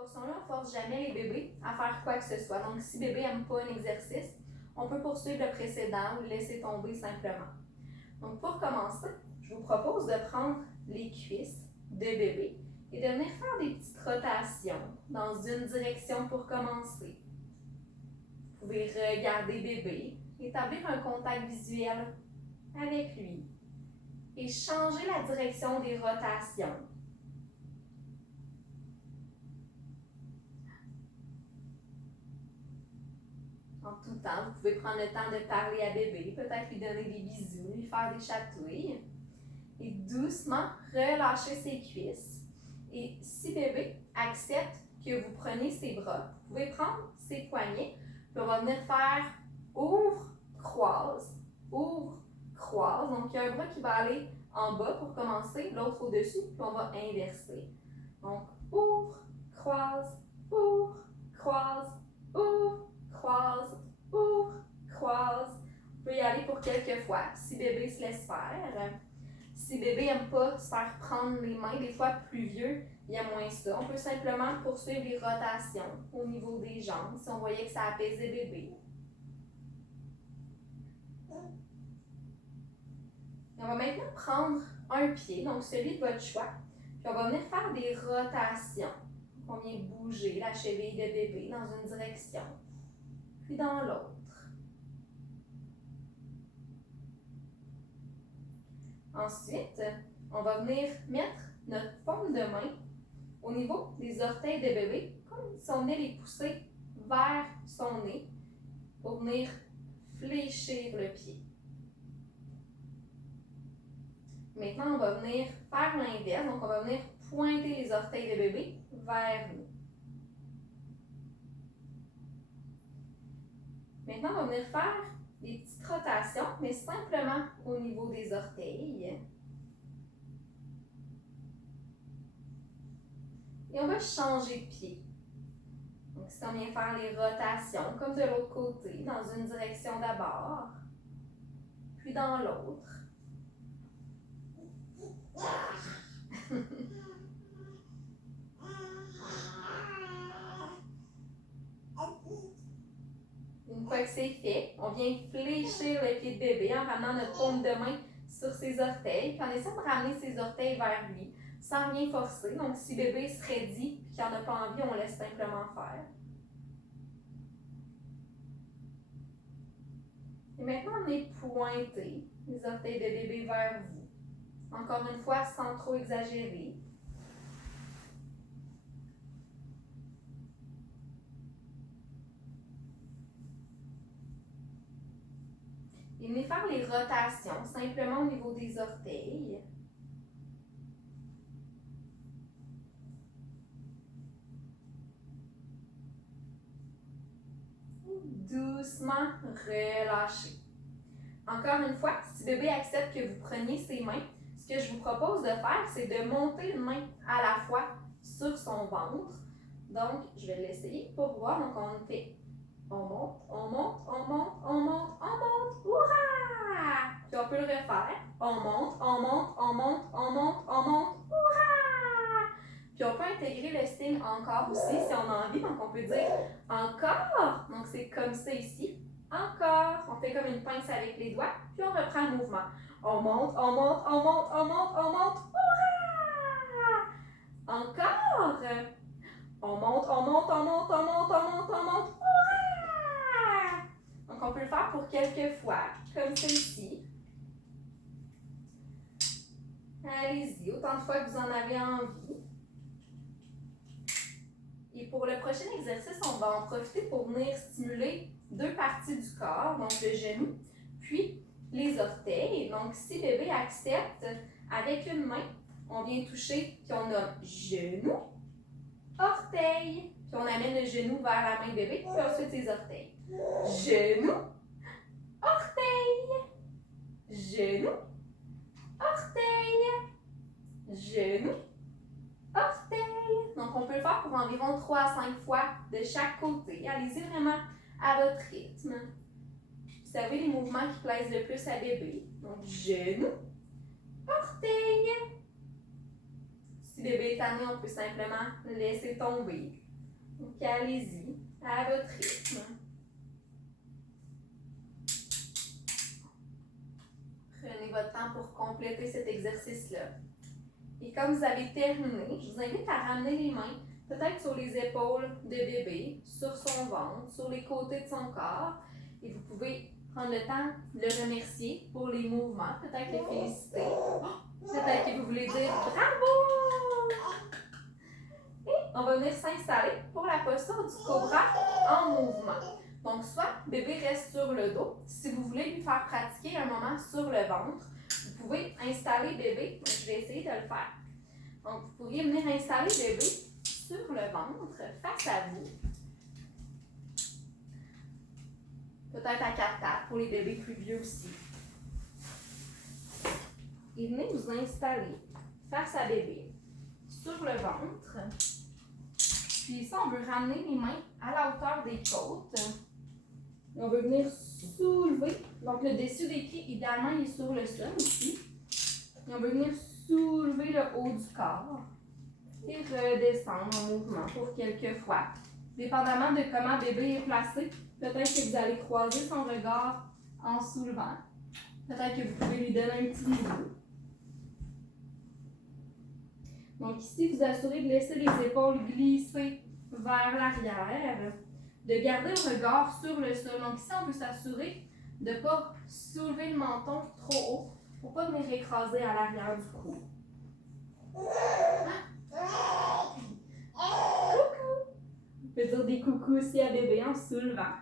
portion-là, on ne force jamais les bébés à faire quoi que ce soit. Donc, si bébé n'aime pas un exercice, on peut poursuivre le précédent ou le laisser tomber simplement. Donc, pour commencer, je vous propose de prendre les cuisses de bébé et de venir faire des petites rotations dans une direction pour commencer. Vous pouvez regarder bébé, établir un contact visuel avec lui et changer la direction des rotations. En tout temps, vous pouvez prendre le temps de parler à bébé, peut-être lui donner des bisous, lui faire des chatouilles. Et doucement, relâchez ses cuisses. Et si bébé accepte que vous preniez ses bras, vous pouvez prendre ses poignets, puis on va venir faire ouvre, croise, ouvre, croise. Donc, il y a un bras qui va aller en bas pour commencer, l'autre au-dessus, puis on va inverser. Donc, ouvre, croise, ouvre, croise, ouvre, croise, ouvre, croise. Vous pouvez y aller pour quelques fois, si bébé se laisse faire. Si bébé n'aime pas se faire prendre les mains, des fois plus vieux, il y a moins ça. On peut simplement poursuivre les rotations au niveau des jambes, si on voyait que ça apaisait bébé. Et on va maintenant prendre un pied, donc celui de votre choix, puis on va venir faire des rotations. On vient bouger la cheville de bébé dans une direction, puis dans l'autre. Ensuite, on va venir mettre notre paume de main au niveau des orteils de bébé, comme si on venait les pousser vers son nez pour venir fléchir le pied. Maintenant, on va venir faire l'inverse, donc on va venir pointer les orteils de bébé vers nous. Maintenant, on va venir faire des petites rotations, mais simplement au niveau des orteils. Et on va changer de pied. Donc, si on vient faire les rotations, comme de l'autre côté, dans une direction d'abord, puis dans l'autre. Une fois que c'est fait, on vient fléchir le pied de bébé en ramenant notre paume de main sur ses orteils, puis on essaie de ramener ses orteils vers lui, sans rien forcer. Donc, si bébé se raidit et qu'il n'en a pas envie, on laisse simplement faire. Et maintenant, on est pointé les orteils de bébé vers vous. Encore une fois, sans trop exagérer. Et venez faire les rotations simplement au niveau des orteils. Doucement relâchez. Encore une fois, si bébé accepte que vous preniez ses mains, ce que je vous propose de faire, c'est de monter une main à la fois sur son ventre. Donc, je vais l'essayer pour voir. Donc, on fait, on monte, on monte, on monte, on monte, on monte, hurrah! Puis on peut le refaire. On monte, on monte, on monte, on monte, on monte, hurrah! Puis on peut intégrer le signe encore aussi si on a envie. Donc, on peut dire encore. Donc, c'est comme ça ici. Encore. On fait comme une pince avec les doigts. Puis on reprend le mouvement. On monte, on monte, on monte, on monte, on monte, hurrah! Encore. On monte, on monte, on monte, on monte, on monte, on monte, hurrah! Donc, on peut le faire pour quelques fois, comme celle-ci. Allez-y, autant de fois que vous en avez envie. Et pour le prochain exercice, on va en profiter pour venir stimuler deux parties du corps, donc le genou, puis les orteils. Donc, si bébé accepte, avec une main, on vient toucher, puis on a genou, orteil, puis on amène le genou vers la main bébé, puis ensuite ses orteils. Genou, orteil, genou, orteil, genou, orteil. Donc, on peut le faire pour environ 3 à 5 fois de chaque côté. Allez-y vraiment à votre rythme. Vous savez les mouvements qui plaisent le plus à bébé. Donc, genou, orteil. Si bébé est tanné, on peut simplement le laisser tomber. Donc, allez-y, à votre rythme. Prenez votre temps pour compléter cet exercice-là. Et quand vous avez terminé, je vous invite à ramener les mains, peut-être sur les épaules de bébé, sur son ventre, sur les côtés de son corps. Et vous pouvez prendre le temps de le remercier pour les mouvements, peut-être le féliciter. Peut-être que vous voulez dire bravo! Et on va venir s'installer pour la posture du cobra en mouvement. Donc, soit bébé reste sur le dos. Si vous voulez lui faire pratiquer un moment sur le ventre, vous pouvez installer bébé. Donc, je vais essayer de le faire. Donc, vous pourriez venir installer bébé sur le ventre, face à vous. Peut-être à 4 pattes pour les bébés plus vieux aussi. Et venez vous installer face à bébé, sur le ventre. Puis ici, on veut ramener les mains à la hauteur des côtes. Et on veut venir soulever. Donc, le dessus des pieds, idéalement, il est sur le sol ici. Et on veut venir soulever le haut du corps. Et redescendre en mouvement pour quelques fois. Dépendamment de comment bébé est placé, peut-être que vous allez croiser son regard en soulevant. Peut-être que vous pouvez lui donner un petit bisou. Donc ici, vous assurez de laisser les épaules glisser vers l'arrière, de garder le regard sur le sol. Donc ici, on veut s'assurer de ne pas soulever le menton trop haut pour ne pas venir écraser à l'arrière du cou. Coucou! On peut dire des coucous aussi à bébé en soulevant.